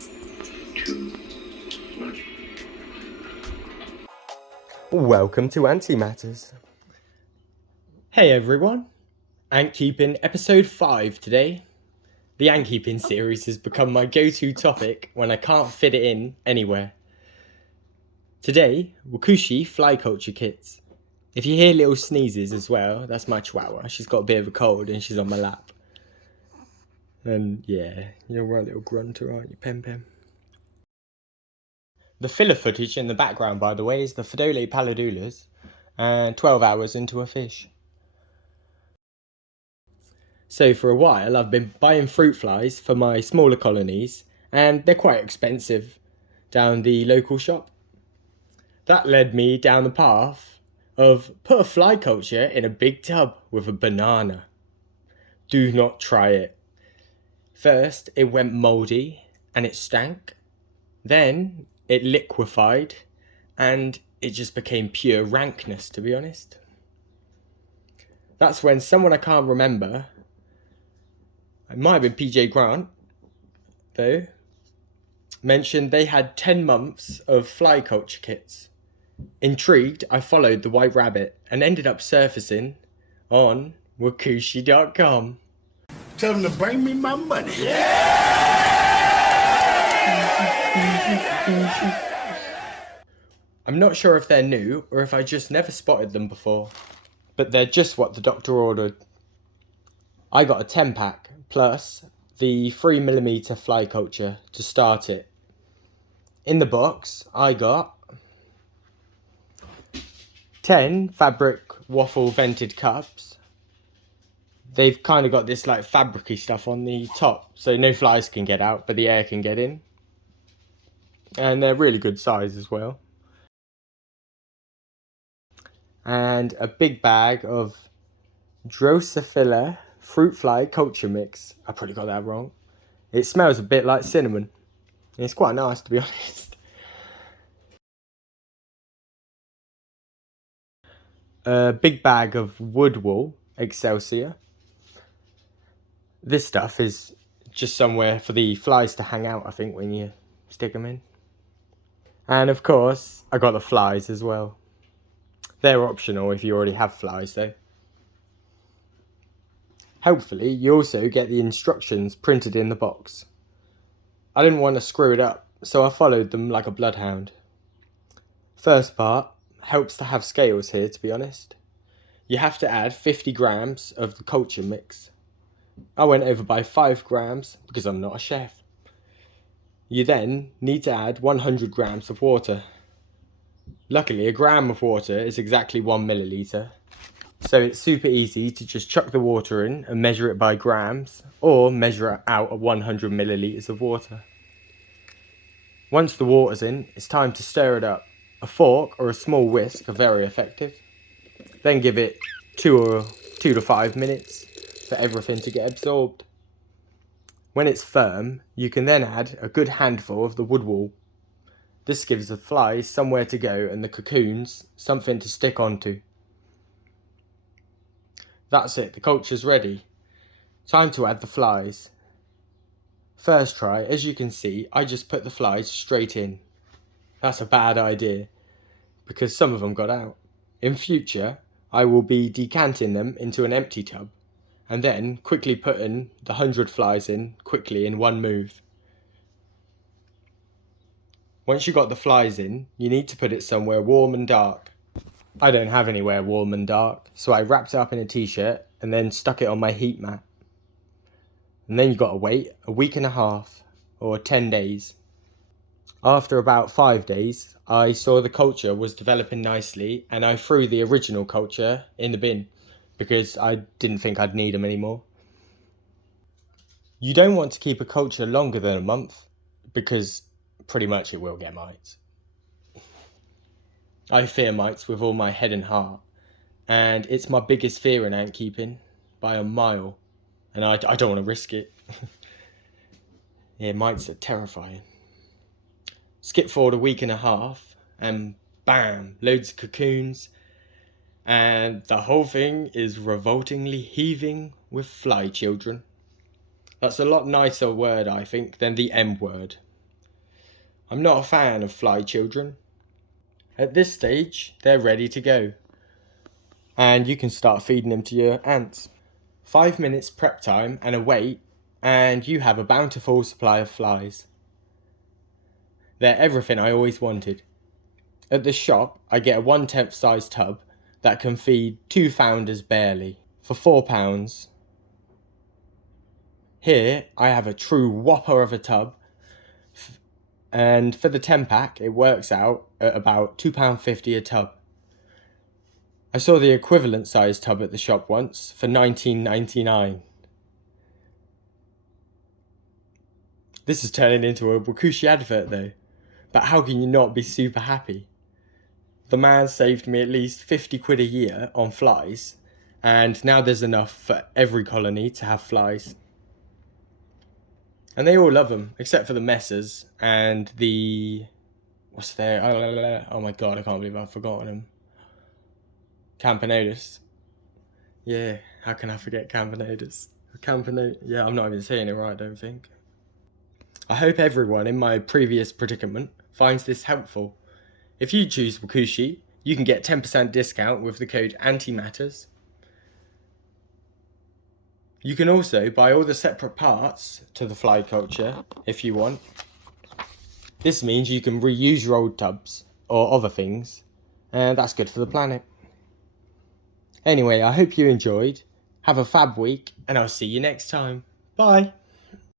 2, 1. Welcome to Antimatters. Hey everyone, Ant Keeping Episode 5 today. The Ant Keeping series has become my go-to topic when I can't fit it in anywhere. Today, Wakooshi fly culture kits. If you hear little sneezes as well, that's my chihuahua. She's got a bit of a cold and she's on my lap. And yeah, you're a right little grunter, aren't you, Pem Pem? The filler footage in the background, by the way, is the Fedole Paladulas and 12 hours into a fish. So for a while I've been buying fruit flies for my smaller colonies, and they're quite expensive down the local shop. That led me down the path of put a fly culture in a big tub with a banana. Do not try it. First it went mouldy and it stank. Then it liquefied and it just became pure rankness, to be honest. That's when someone I can't remember, it might have been PJ Grant, though, mentioned they had 10 months of fly culture kits. Intrigued, I followed the White Rabbit and ended up surfacing on Wakooshi.com. Tell them to bring me my money. I'm not sure if they're new or if I just never spotted them before, but they're just what the doctor ordered. I got a 10-pack plus the 3mm fly culture to start it. In the box, I got 10 fabric waffle vented cups. They've kind of got this like fabricy stuff on the top, so no flies can get out, but the air can get in. And they're really good size as well. And a big bag of Drosophila fruit fly culture mix. I probably got that wrong. It smells a bit like cinnamon. It's quite nice, to be honest. A big bag of Woodwall Excelsior. This stuff is just somewhere for the flies to hang out, I think, when you stick them in. And of course, I got the flies as well. They're optional if you already have flies, though. Hopefully, you also get the instructions printed in the box. I didn't want to screw it up, so I followed them like a bloodhound. First part helps to have scales here, to be honest. You have to add 50 grams of the culture mix. I went over by 5 grams because I'm not a chef. You then need to add 100 grams of water. Luckily, a gram of water is exactly 1 milliliter. So it's super easy to just chuck the water in and measure it by grams, or measure it out at 100 millilitres of water. Once the water's in, it's time to stir it up. A fork or a small whisk are very effective. Then give it 2 to 5 minutes for everything to get absorbed. When it's firm, you can then add a good handful of the Woodwall. This gives the flies somewhere to go and the cocoons something to stick onto. That's it, the culture's ready. Time to add the flies. First try, as you can see, I just put the flies straight in. That's a bad idea, because some of them got out. In future, I will be decanting them into an empty tub, and then quickly putting the 100 flies in quickly in one move. Once you got the flies in, you need to put it somewhere warm and dark. I don't have anywhere warm and dark, so I wrapped it up in a t-shirt and then stuck it on my heat mat. And then you got to wait a week and a half, or 10 days. After about 5 days, I saw the culture was developing nicely, and I threw the original culture in the bin, because I didn't think I'd need them anymore. You don't want to keep a culture longer than a month, because pretty much it will get mites. I fear mites with all my head and heart, and it's my biggest fear in ant keeping, by a mile, and I don't want to risk it. Yeah, mites are terrifying. Skip forward a week and a half, and bam, loads of cocoons, and the whole thing is revoltingly heaving with fly children. That's a lot nicer word, I think, than the M word. I'm not a fan of fly children. At this stage, they're ready to go, and you can start feeding them to your ants. 5 minutes prep time and a wait, and you have a bountiful supply of flies. They're everything I always wanted. At the shop, I get a 1/10 size tub that can feed 2 founders barely, for £4. Here, I have a true whopper of a tub, and for the 10 pack, it works out at about £2.50 a tub. I saw the equivalent size tub at the shop once for £19.99. This is turning into a Wakooshi advert though, but how can you not be super happy? The man saved me at least 50 quid a year on flies, and now there's enough for every colony to have flies. And they all love them, except for the messers and the... what's their... oh my god, I can't believe I've forgotten them. Campanodus. Yeah, how can I forget Campanodus? Yeah, I'm not even saying it right, I don't think. I hope everyone in my previous predicament finds this helpful. If you choose Wakooshi, you can get 10% discount with the code ANTIMATTERS. You can also buy all the separate parts to the fly culture if you want. This means you can reuse your old tubs or other things, and that's good for the planet. Anyway, I hope you enjoyed. Have a fab week, and I'll see you next time. Bye!